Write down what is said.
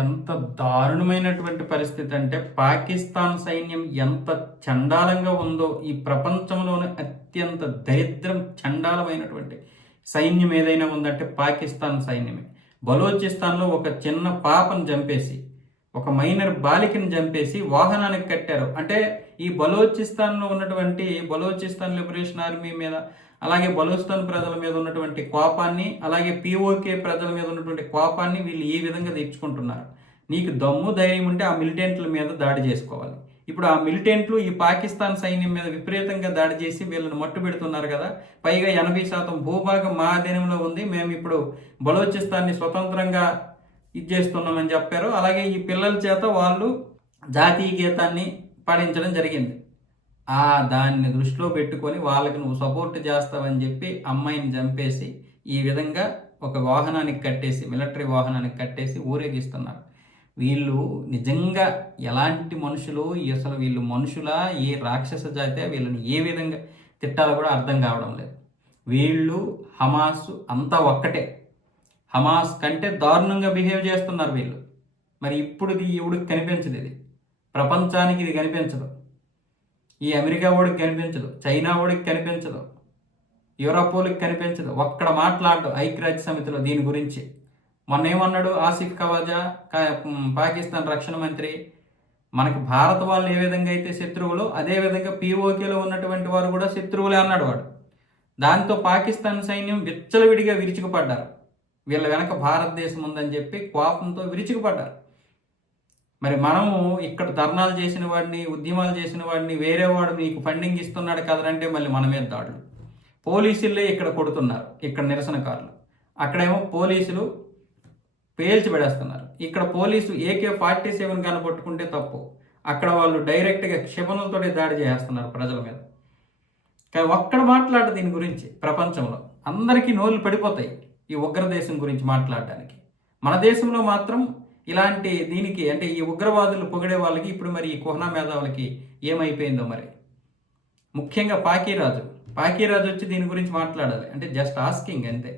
ఎంత దారుణమైనటువంటి పరిస్థితి అంటే పాకిస్తాన్ సైన్యం ఎంత చండాలంగా ఉందో ఈ ప్రపంచంలోనే అత్యంత దరిద్రం చండాలమైనటువంటి సైన్యం ఏదైనా ఉందంటే పాకిస్తాన్ సైన్యమే. బలోచిస్తాన్లో ఒక చిన్న పాపను చంపేసి ఒక మైనర్ బాలికను చంపేసి వాహనానికి కట్టారు. అంటే ఈ బలోచిస్తాన్లో ఉన్నటువంటి బలోచిస్తాన్ లిబరేషన్ ఆర్మీ మీద, అలాగే బలూచిస్తాన్ ప్రజల మీద ఉన్నటువంటి కోపాన్ని, అలాగే పీఓకే ప్రజల మీద ఉన్నటువంటి కోపాన్ని వీళ్ళు ఈ విధంగా తీర్చుకుంటున్నారు. నీకు దమ్ము ధైర్యం ఉంటే ఆ మిలిటెంట్ల మీద దాడి చేసుకోవాలి. ఇప్పుడు ఆ మిలిటెంట్లు ఈ పాకిస్తాన్ సైన్యం మీద విపరీతంగా దాడి చేసి వీళ్ళని మట్టు పెడుతున్నారు కదా. పైగా 80% భూభాగం మా అధీనంలో ఉంది, మేము ఇప్పుడు బలోచిస్తాన్ని స్వతంత్రంగా చేస్తున్నామని చెప్పారు. అలాగే ఈ పిల్లల చేత వాళ్ళు జాతీయ గీతాన్ని పాటించడం జరిగింది. దాన్ని దృష్టిలో పెట్టుకొని వాళ్ళకి నువ్వు సపోర్ట్ చేస్తావని చెప్పి అమ్మాయిని చంపేసి ఈ విధంగా ఒక వాహనానికి కట్టేసి, మిలిటరీ వాహనానికి కట్టేసి ఊరేగిస్తున్నారు. వీళ్ళు నిజంగా ఎలాంటి మనుషులు, అసలు వీళ్ళు మనుషులా, ఏ రాక్షస జాతే, వీళ్ళని ఏ విధంగా తిట్టాలో కూడా అర్థం కావడం లేదు. వీళ్ళు హమాస్ అంతా ఒక్కటే. హమాస్ కంటే దారుణంగా బిహేవ్ చేస్తున్నారు వీళ్ళు. మరి ఇప్పుడు ఎవడికి కనిపించదు, ఇది ప్రపంచానికి ఇది కనిపించదు. ఈ అమెరికా ఓడికి కనిపించదు, చైనా ఓడికి కనిపించదు, యూరోప్ ఓడికి కనిపించదు. ఒక్కడ మాట్లాడు ఐక్యరాజ్య సమితిలో దీని గురించి. మొన్న ఏమన్నాడు ఆసిఫ్ ఖవాజా, పాకిస్తాన్ రక్షణ మంత్రి, మనకి భారత వాళ్ళు ఏ విధంగా అయితే శత్రువులు, అదేవిధంగా పీఓకేలో ఉన్నటువంటి వారు కూడా శత్రువులే అన్నాడు వాడు. దాంతో పాకిస్తాన్ సైన్యం విచ్చలవిడిగా విరుచుకుపడ్డారు. వీళ్ళ వెనక భారతదేశం ఉందని చెప్పి కోపంతో విరుచుకుపడ్డారు. మరి మనము ఇక్కడ ధర్నాలు చేసిన వాడిని, ఉద్యమాలు చేసిన వాడిని, వేరే వాడు నీకు ఫండింగ్ ఇస్తున్నాడు కదరంటే మళ్ళీ మన మీద దాడులు. పోలీసులే ఇక్కడ కొడుతున్నారు, ఇక్కడ నిరసనకారులు. అక్కడేమో పోలీసులు పేల్చి పెడేస్తున్నారు. ఇక్కడ పోలీసు AK-47 కనపట్టుకుంటే తప్పు, అక్కడ వాళ్ళు డైరెక్ట్గా క్షిపణులతోటి దాడి చేస్తున్నారు ప్రజల మీద. కానీ ఒక్కడ మాట్లాడు దీని గురించి. ప్రపంచంలో అందరికీ నోళ్ళు పడిపోతాయి ఈ ఉగ్రదేశం గురించి మాట్లాడడానికి. మన దేశంలో మాత్రం ఇలాంటి దీనికి, అంటే ఈ ఉగ్రవాదులు పొగిడే వాళ్ళకి ఇప్పుడు మరి ఈ కుహనా మేధావులకి ఏమైపోయిందో మరి. ముఖ్యంగా పాకీరాజు వచ్చి దీని గురించి మాట్లాడాలి. అంటే జస్ట్ ఆస్కింగ్ అంతే.